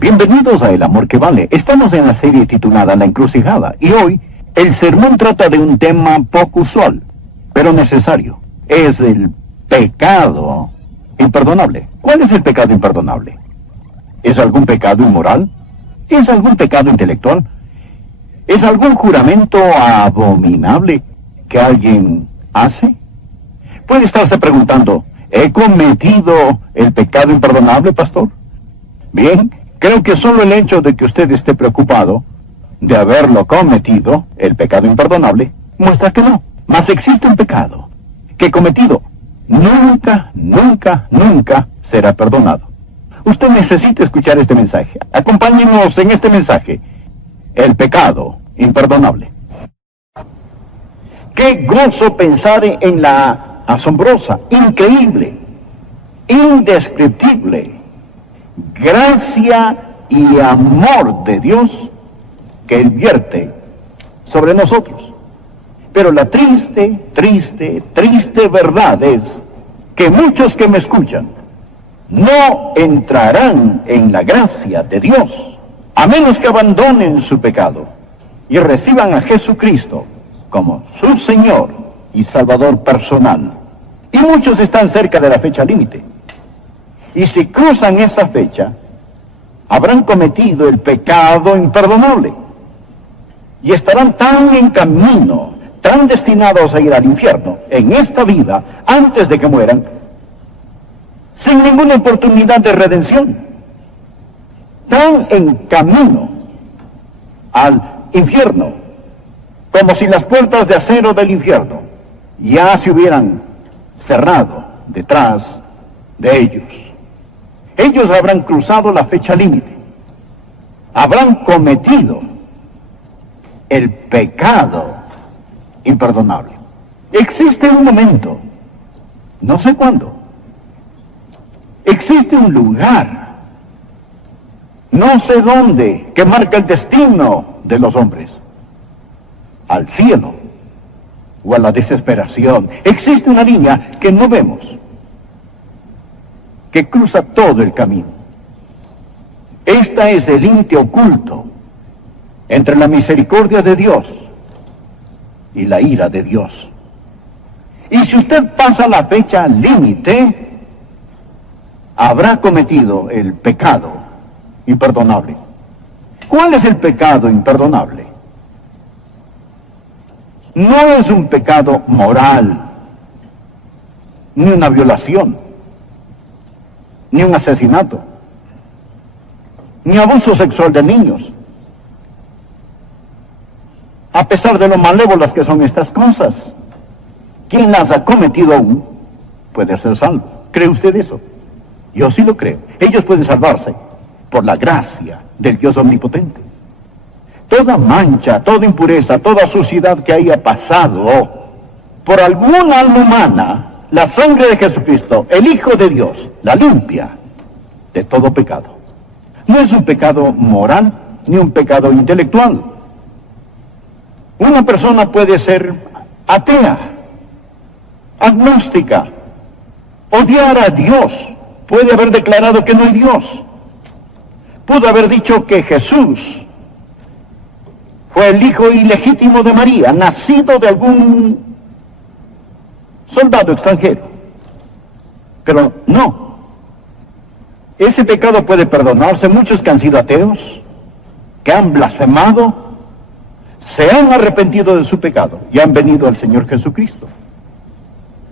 Bienvenidos a El Amor que Vale. Estamos en la serie titulada La Encrucijada y hoy el sermón trata de un tema poco usual, pero necesario. Es el pecado imperdonable. ¿Cuál es el pecado imperdonable? ¿Es algún pecado inmoral? ¿Es algún pecado intelectual? ¿Es algún juramento abominable que alguien hace? Puede estarse preguntando, ¿he cometido el pecado imperdonable, pastor? Bien, creo que solo el hecho de que usted esté preocupado de haberlo cometido, el pecado imperdonable, muestra que no. Mas existe un pecado que cometido nunca será perdonado. Usted necesita escuchar este mensaje. Acompáñenos en este mensaje. El pecado imperdonable. Qué gozo pensar en la asombrosa, increíble, indescriptible gracia y amor de Dios que Él vierte sobre nosotros. Pero la triste verdad es que muchos que me escuchan no entrarán en la gracia de Dios, a menos que abandonen su pecado y reciban a Jesucristo como su Señor y Salvador personal. Y muchos están cerca de la fecha límite. Y si cruzan esa fecha, habrán cometido el pecado imperdonable. Y estarán tan en camino, tan destinados a ir al infierno en esta vida, antes de que mueran, sin ninguna oportunidad de redención. Tan en camino al infierno, como si las puertas de acero del infierno ya se hubieran cerrado detrás de ellos. Ellos habrán cruzado la fecha límite, habrán cometido el pecado imperdonable. Existe un momento, no sé cuándo, existe un lugar, no sé dónde, que marca el destino de los hombres, al cielo o a la desesperación. Existe una línea que no vemos, que cruza todo el camino. Esta es el límite oculto entre la misericordia de Dios y la ira de Dios. Y si usted pasa la fecha límite, habrá cometido el pecado imperdonable. ¿Cuál es el pecado imperdonable? No es un pecado moral, ni una violación, ni un asesinato, ni abuso sexual de niños. A pesar de lo malévolas que son estas cosas, quien las ha cometido aún puede ser salvo. ¿Cree usted eso? Yo sí lo creo. Ellos pueden salvarse por la gracia del Dios omnipotente. Toda mancha, toda impureza, toda suciedad que haya pasado por alguna alma humana, la sangre de Jesucristo, el Hijo de Dios, la limpia de todo pecado. No es un pecado moral ni un pecado intelectual. Una persona puede ser atea, agnóstica, odiar a Dios, puede haber declarado que no hay Dios, pudo haber dicho que Jesús fue el hijo ilegítimo de María, nacido de algún soldado extranjero. Pero no. Ese pecado puede perdonarse. Muchos que han sido ateos, que han blasfemado, se han arrepentido de su pecado y han venido al Señor Jesucristo.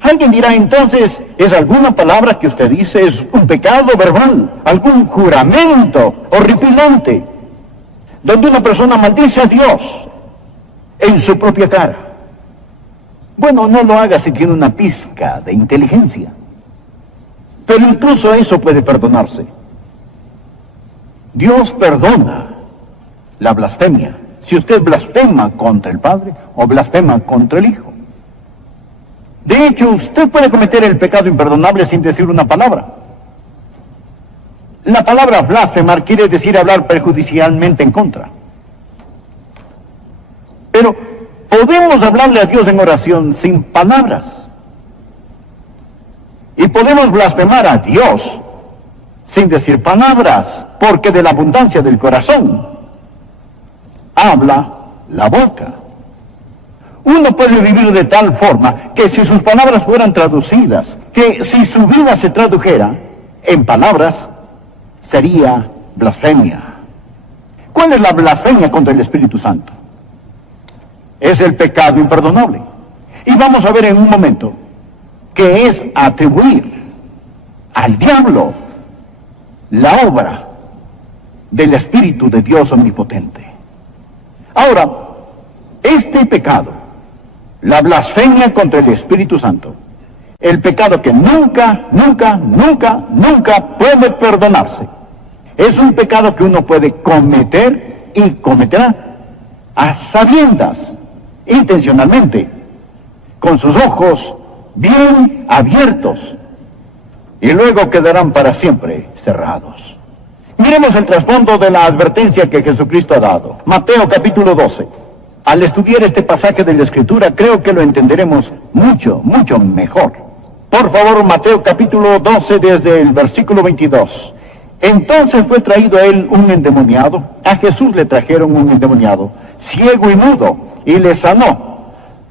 Alguien dirá entonces, ¿es alguna palabra que usted dice? ¿Es un pecado verbal? ¿Algún juramento horripilante? Donde una persona maldice a Dios en su propia cara. Bueno, no lo haga si tiene una pizca de inteligencia. Pero incluso eso puede perdonarse. Dios perdona la blasfemia. Si usted blasfema contra el Padre o blasfema contra el Hijo. De hecho, usted puede cometer el pecado imperdonable sin decir una palabra. La palabra blasfemar quiere decir hablar perjudicialmente en contra. Pero podemos hablarle a Dios en oración sin palabras. Y podemos blasfemar a Dios sin decir palabras, porque de la abundancia del corazón habla la boca. Uno puede vivir de tal forma que si sus palabras fueran traducidas, que si su vida se tradujera en palabras, sería blasfemia. ¿Cuál es la blasfemia contra el Espíritu Santo? Es el pecado imperdonable. Y vamos a ver en un momento que es atribuir al diablo la obra del Espíritu de Dios omnipotente. Ahora, este pecado, la blasfemia contra el Espíritu Santo, el pecado que nunca puede perdonarse, es un pecado que uno puede cometer y cometerá a sabiendas, intencionalmente, con sus ojos bien abiertos, y luego quedarán para siempre cerrados. Miremos el trasfondo de la advertencia que Jesucristo ha dado. Mateo capítulo 12. Al estudiar este pasaje de la Escritura, creo que lo entenderemos mucho mejor. Por favor, Mateo capítulo 12, desde el versículo 22. Entonces fue traído a él un endemoniado. A Jesús le trajeron un endemoniado, ciego y mudo, y le sanó.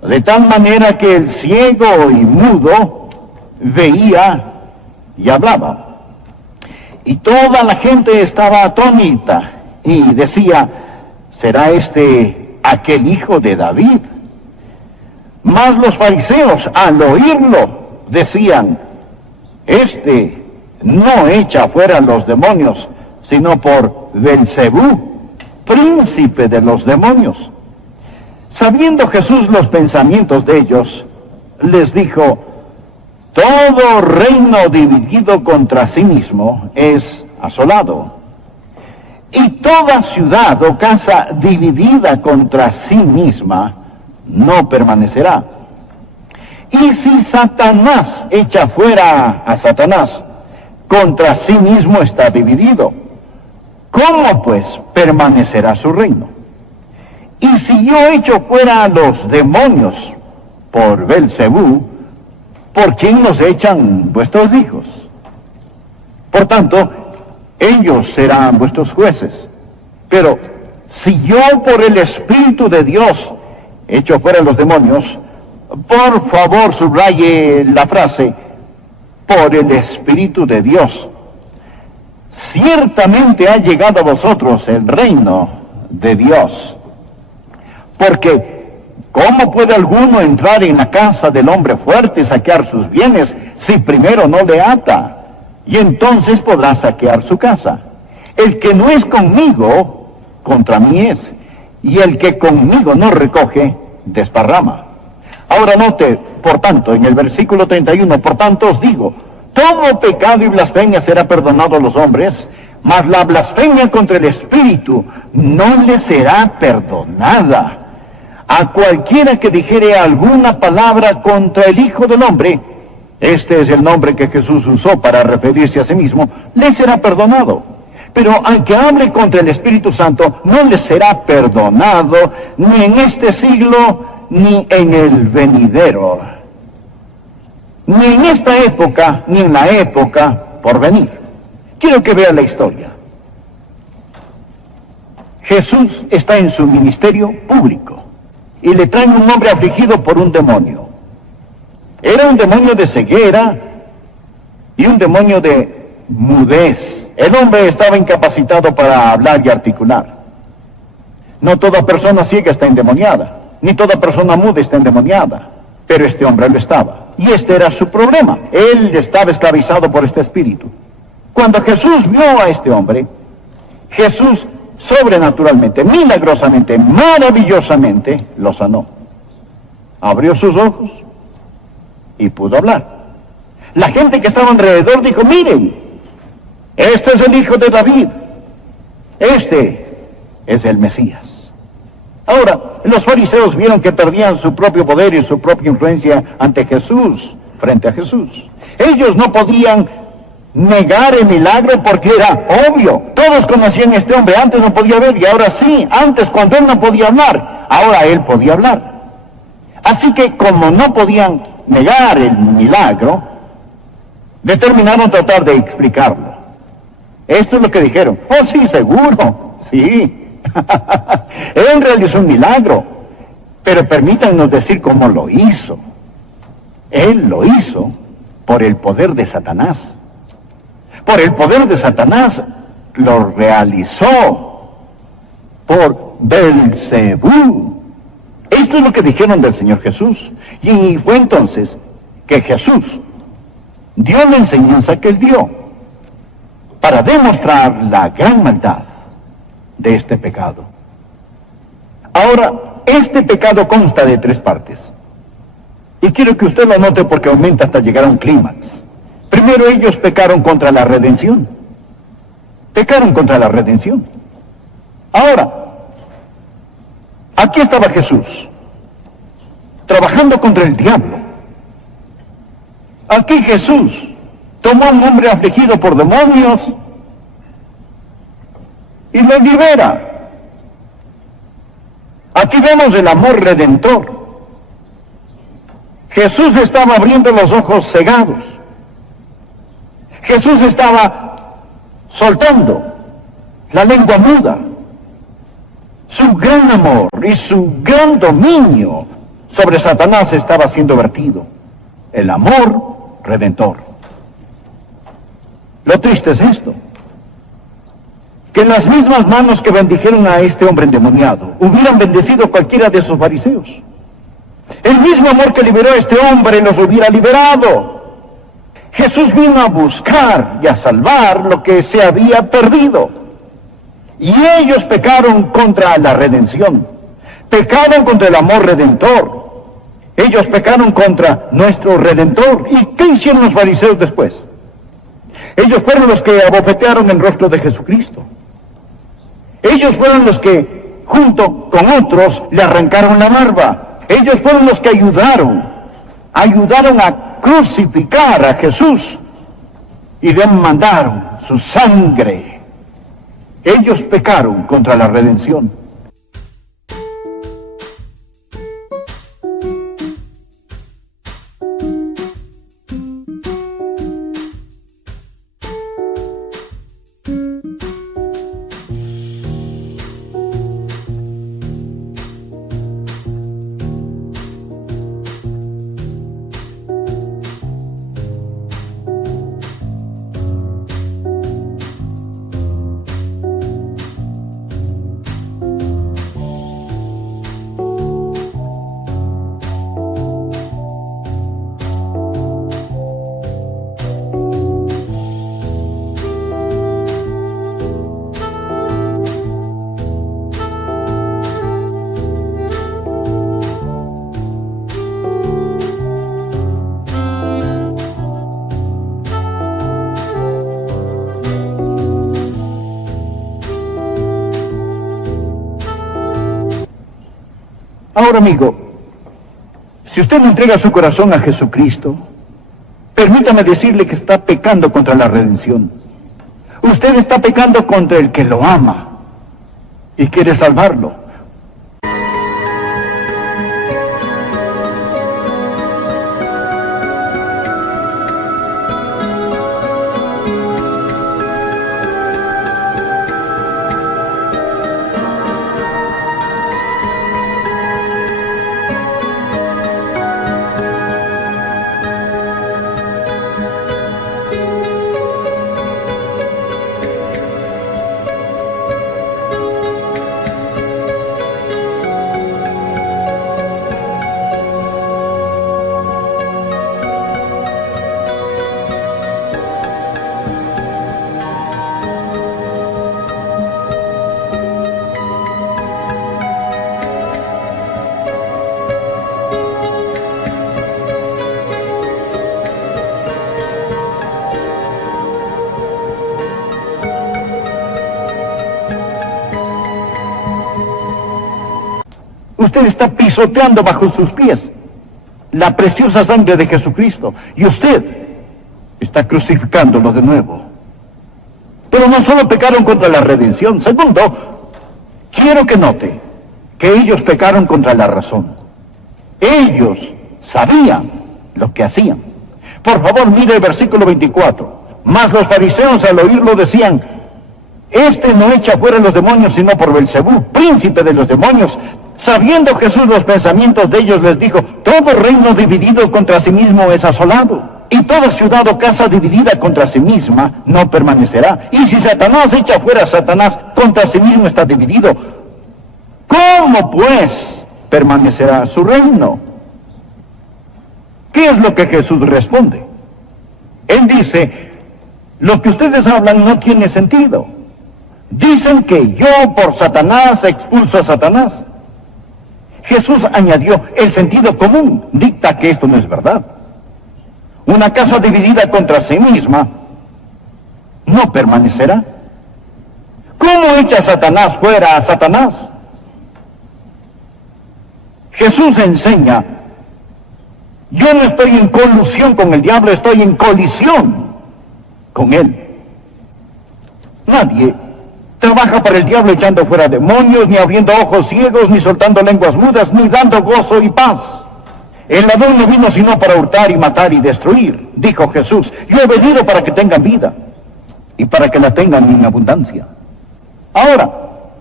De tal manera que el ciego y mudo veía y hablaba. Y toda la gente estaba atónita y decía, ¿será este aquel hijo de David? Mas los fariseos, al oírlo, decían, este no echa fuera los demonios, sino por Belcebú, príncipe de los demonios. Sabiendo Jesús los pensamientos de ellos, les dijo, todo reino dividido contra sí mismo es asolado, y toda ciudad o casa dividida contra sí misma no permanecerá. Y si Satanás echa fuera a Satanás, contra sí mismo está dividido. ¿Cómo pues permanecerá su reino? Y si yo echo fuera a los demonios por Belcebú, ¿por quién nos echan vuestros hijos? Por tanto, ellos serán vuestros jueces. Pero si yo por el Espíritu de Dios echo fuera a los demonios, por favor subraye la frase, por el Espíritu de Dios. Ciertamente ha llegado a vosotros el reino de Dios. Porque, ¿cómo puede alguno entrar en la casa del hombre fuerte y saquear sus bienes si primero no le ata? Y entonces podrá saquear su casa. El que no es conmigo, contra mí es. Y el que conmigo no recoge, desparrama. Ahora note, por tanto, en el versículo 31, por tanto os digo, todo pecado y blasfemia será perdonado a los hombres, mas la blasfemia contra el Espíritu no le será perdonada. A cualquiera que dijere alguna palabra contra el Hijo del Hombre, este es el nombre que Jesús usó para referirse a sí mismo, le será perdonado. Pero al que hable contra el Espíritu Santo, no le será perdonado, ni en este siglo, ni en el venidero. Ni en esta época, ni en la época por venir. Quiero que vea la historia. Jesús está en su ministerio público y le traen un hombre afligido por un demonio. Era un demonio de ceguera y un demonio de mudez. El hombre estaba incapacitado para hablar y articular. No toda persona ciega está endemoniada, ni toda persona muda está endemoniada, pero este hombre lo estaba. Y este era su problema. Él estaba esclavizado por este espíritu. Cuando Jesús vio a este hombre, Jesús sobrenaturalmente, milagrosamente, maravillosamente, lo sanó. Abrió sus ojos y pudo hablar. La gente que estaba alrededor dijo, miren, este es el hijo de David. Este es el Mesías. Ahora, los fariseos vieron que perdían su propio poder y su propia influencia ante Jesús, frente a Jesús. Ellos no podían negar el milagro porque era obvio. Todos conocían a este hombre, antes no podía ver y ahora sí. Antes cuando él no podía hablar, ahora él podía hablar. Así que como no podían negar el milagro, determinaron tratar de explicarlo. Esto es lo que dijeron. Oh, sí, seguro, sí. Él realizó un milagro, pero permítanos decir cómo lo hizo. Él lo hizo por el poder de Satanás. Por el poder de Satanás lo realizó por Belcebú. Esto es lo que dijeron del Señor Jesús. Y fue entonces que Jesús dio la enseñanza que él dio para demostrar la gran maldad de este pecado. Ahora, este pecado consta de 3 partes. Y quiero que usted lo note porque aumenta hasta llegar a un clímax. Primero, ellos pecaron contra la redención. Pecaron contra la redención. Ahora, aquí estaba Jesús, trabajando contra el diablo. Aquí Jesús tomó a un hombre afligido por demonios y lo libera. Aquí vemos el amor redentor. Jesús estaba abriendo los ojos cegados. Jesús estaba soltando la lengua muda. Su gran amor y su gran dominio sobre Satanás estaba siendo vertido. El amor redentor. Lo triste es esto, que las mismas manos que bendijeron a este hombre endemoniado hubieran bendecido a cualquiera de esos fariseos. El mismo amor que liberó a este hombre los hubiera liberado. Jesús vino a buscar y a salvar lo que se había perdido. Y ellos pecaron contra la redención. Pecaron contra el amor redentor. Ellos pecaron contra nuestro Redentor. ¿Y qué hicieron los fariseos después? Ellos fueron los que abofetearon el rostro de Jesucristo. Ellos fueron los que, junto con otros, le arrancaron la barba. Ellos fueron los que ayudaron a crucificar a Jesús y demandaron su sangre. Ellos pecaron contra la redención. Ahora, amigo, si usted no entrega su corazón a Jesucristo, permítame decirle que está pecando contra la redención. Usted está pecando contra el que lo ama y quiere salvarlo. Usted está pisoteando bajo sus pies la preciosa sangre de Jesucristo y usted está crucificándolo de nuevo. Pero no solo pecaron contra la redención. Segundo, quiero que note que ellos pecaron contra la razón. Ellos sabían lo que hacían. Por favor, mire el versículo 24. Mas los fariseos al oírlo decían: Este no echa fuera los demonios, sino por Belcebú, príncipe de los demonios. Sabiendo Jesús los pensamientos de ellos, les dijo: todo reino dividido contra sí mismo es asolado, y toda ciudad o casa dividida contra sí misma no permanecerá. Y si Satanás echa fuera a Satanás, contra sí mismo está dividido. ¿Cómo pues permanecerá su reino? ¿Qué es lo que Jesús responde? Él dice: lo que ustedes hablan no tiene sentido. Dicen que yo por Satanás expulso a Satanás. Jesús añadió: el sentido común dicta que esto no es verdad. Una casa dividida contra sí misma no permanecerá. ¿Cómo echa Satanás fuera a Satanás? Jesús enseña: yo no estoy en colusión con el diablo, estoy en colisión con él. Nadie trabaja para el diablo echando fuera demonios, ni abriendo ojos ciegos, ni soltando lenguas mudas, ni dando gozo y paz. El ladrón no vino sino para hurtar y matar y destruir, dijo Jesús. Yo he venido para que tengan vida, y para que la tengan en abundancia. Ahora,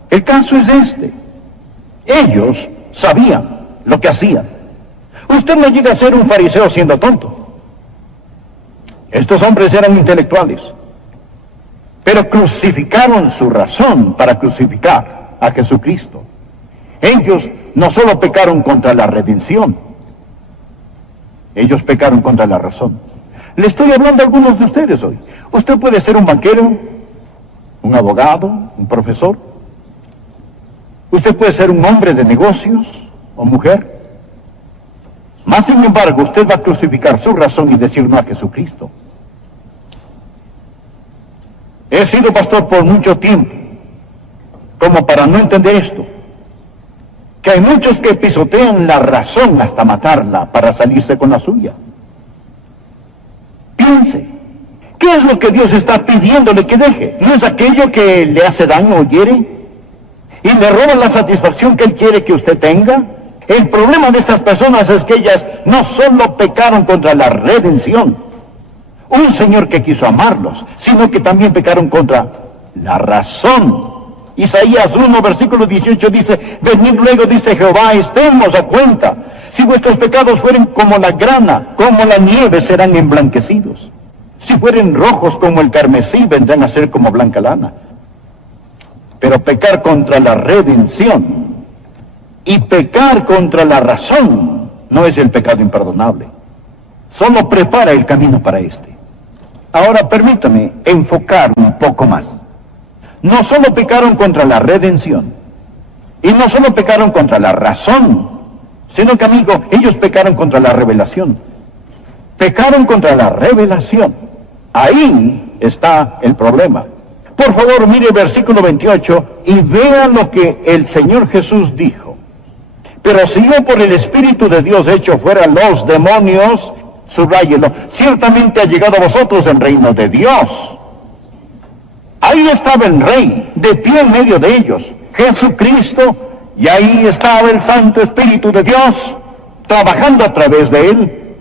el caso es este. Ellos sabían lo que hacían. Usted no llega a ser un fariseo siendo tonto. Estos hombres eran intelectuales, pero crucificaron su razón para crucificar a Jesucristo. Ellos no solo pecaron contra la redención, ellos pecaron contra la razón. Le estoy hablando a algunos de ustedes hoy. Usted puede ser un banquero, un abogado, un profesor. Usted puede ser un hombre de negocios o mujer. Más sin embargo, usted va a crucificar su razón y decir no a Jesucristo. He sido pastor por mucho tiempo, como para no entender esto, que hay muchos que pisotean la razón hasta matarla para salirse con la suya. Piense, ¿qué es lo que Dios está pidiéndole que deje? ¿No es aquello que le hace daño o hiere? ¿Y le roba la satisfacción que Él quiere que usted tenga? El problema de estas personas es que ellas no solo pecaron contra la redención, un Señor que quiso amarlos, sino que también pecaron contra la razón. Isaías 1, versículo 18 dice: venid luego, dice Jehová, estemos a cuenta. Si vuestros pecados fueren como la grana, como la nieve, serán emblanquecidos. Si fueren rojos como el carmesí, vendrán a ser como blanca lana. Pero pecar contra la redención y pecar contra la razón no es el pecado imperdonable. Solo prepara el camino para este. Ahora permítame enfocar un poco más. No solo pecaron contra la redención, y no solo pecaron contra la razón, sino que, amigo, ellos pecaron contra la revelación. Pecaron contra la revelación. Ahí está el problema. Por favor, mire el versículo 28 y vea lo que el Señor Jesús dijo. Pero si yo por el Espíritu de Dios echo fuera los demonios, subráyelo, ciertamente ha llegado a vosotros el reino de Dios. Ahí estaba el Rey, de pie en medio de ellos, Jesucristo, y ahí estaba el Santo Espíritu de Dios, trabajando a través de Él,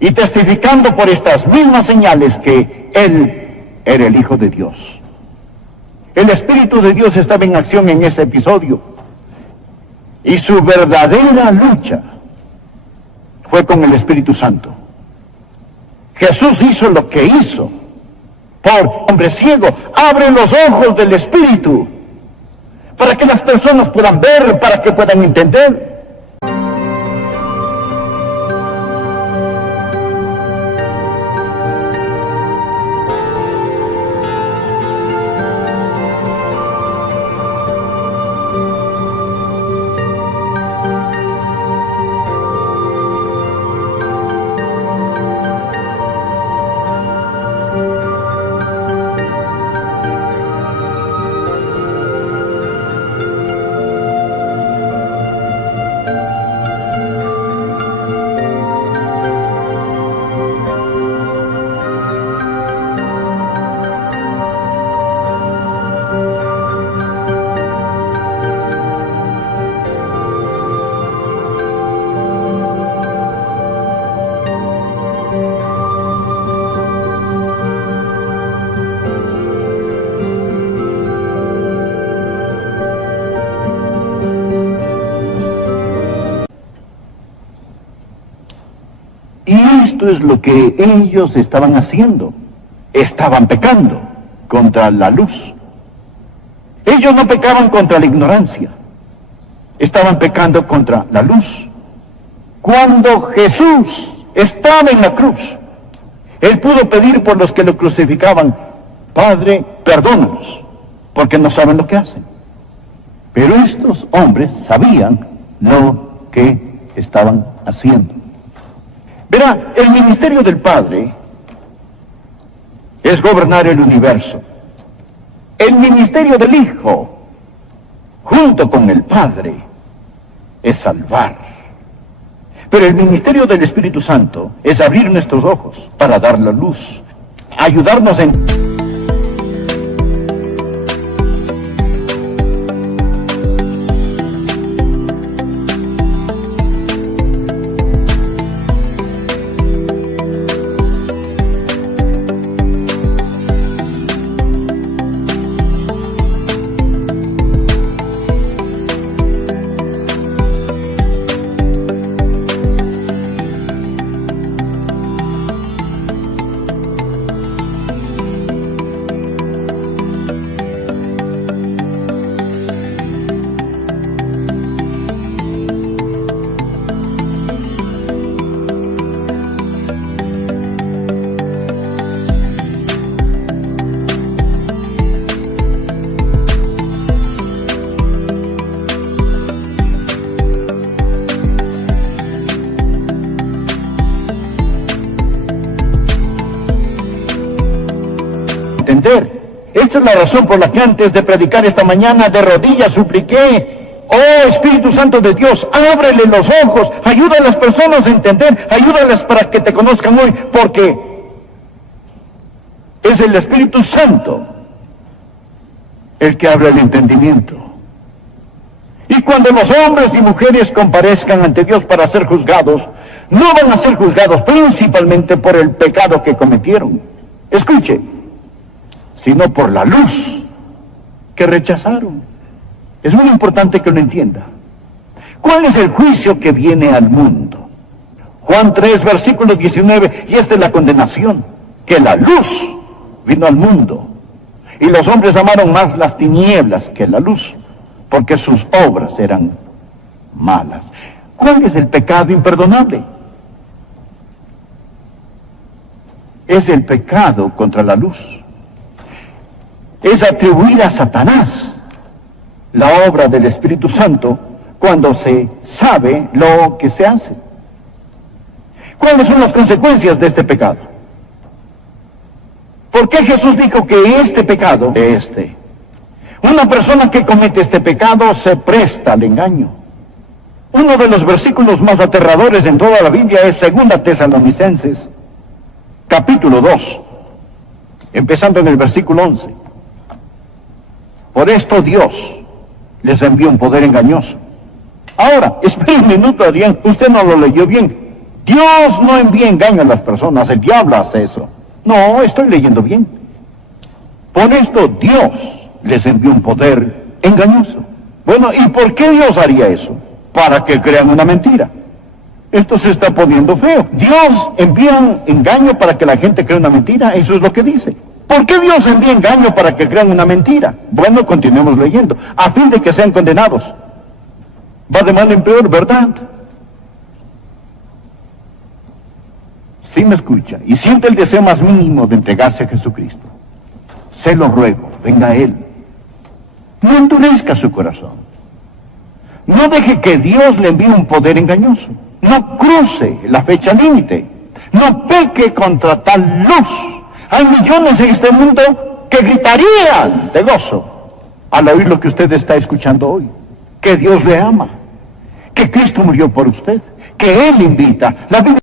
y testificando por estas mismas señales que Él era el Hijo de Dios. El Espíritu de Dios estaba en acción en ese episodio, y su verdadera lucha fue con el Espíritu Santo. Jesús hizo lo que hizo. Por hombre ciego, abre los ojos del Espíritu para que las personas puedan ver, para que puedan entender. esto es lo que ellos estaban haciendo. Estaban pecando contra la luz. Ellos no pecaban contra la ignorancia. Estaban pecando contra la luz. Cuando Jesús estaba en la cruz, Él pudo pedir por los que lo crucificaban: Padre, perdónalos, porque no saben lo que hacen. Pero estos hombres sabían lo que estaban haciendo. Verá, el ministerio del Padre es gobernar el universo. El ministerio del Hijo, junto con el Padre, es salvar. Pero el ministerio del Espíritu Santo es abrir nuestros ojos para dar la luz, ayudarnos en... entender. Esta es la razón por la que antes de predicar esta mañana de rodillas supliqué: oh Espíritu Santo de Dios, ábrele los ojos, ayuda a las personas a entender, ayúdalas para que te conozcan hoy, porque es el Espíritu Santo el que abre el entendimiento. Y cuando los hombres y mujeres comparezcan ante Dios para ser juzgados, no van a ser juzgados principalmente por el pecado que cometieron, escuche, sino por la luz que rechazaron. Es muy importante que lo entienda. ¿Cuál es el juicio que viene al mundo? Juan 3, versículo 19, y esta es la condenación: que la luz vino al mundo, y los hombres amaron más las tinieblas que la luz, porque sus obras eran malas. ¿Cuál es el pecado imperdonable? Es el pecado contra la luz. Es atribuir a Satanás la obra del Espíritu Santo cuando se sabe lo que se hace. ¿Cuáles son las consecuencias de este pecado? ¿Por qué Jesús dijo que este pecado es este? Una persona que comete este pecado se presta al engaño. Uno de los versículos más aterradores en toda la Biblia es 2 Tesalonicenses, capítulo 2, empezando en el versículo 11. Por esto Dios les envió un poder engañoso. Ahora, espere un minuto, Adrián, usted no lo leyó bien. Dios no envía engaño a las personas, el diablo hace eso. No, estoy leyendo bien. Por esto Dios les envió un poder engañoso. Bueno, ¿y por qué Dios haría eso? Para que crean una mentira. Esto se está poniendo feo. Dios envía engaño para que la gente crea una mentira, eso es lo que dice. ¿Por qué Dios envía engaño para que crean una mentira? Bueno, continuemos leyendo. A fin de que sean condenados. Va de mal en peor, ¿verdad? Sí me escucha y siente el deseo más mínimo de entregarse a Jesucristo. Se lo ruego, venga a Él. No endurezca su corazón. No deje que Dios le envíe un poder engañoso. No cruce la fecha límite. No peque contra tal luz. Hay millones en este mundo que gritarían de gozo al oír lo que usted está escuchando hoy. Que Dios le ama. Que Cristo murió por usted. Que Él invita. La Biblia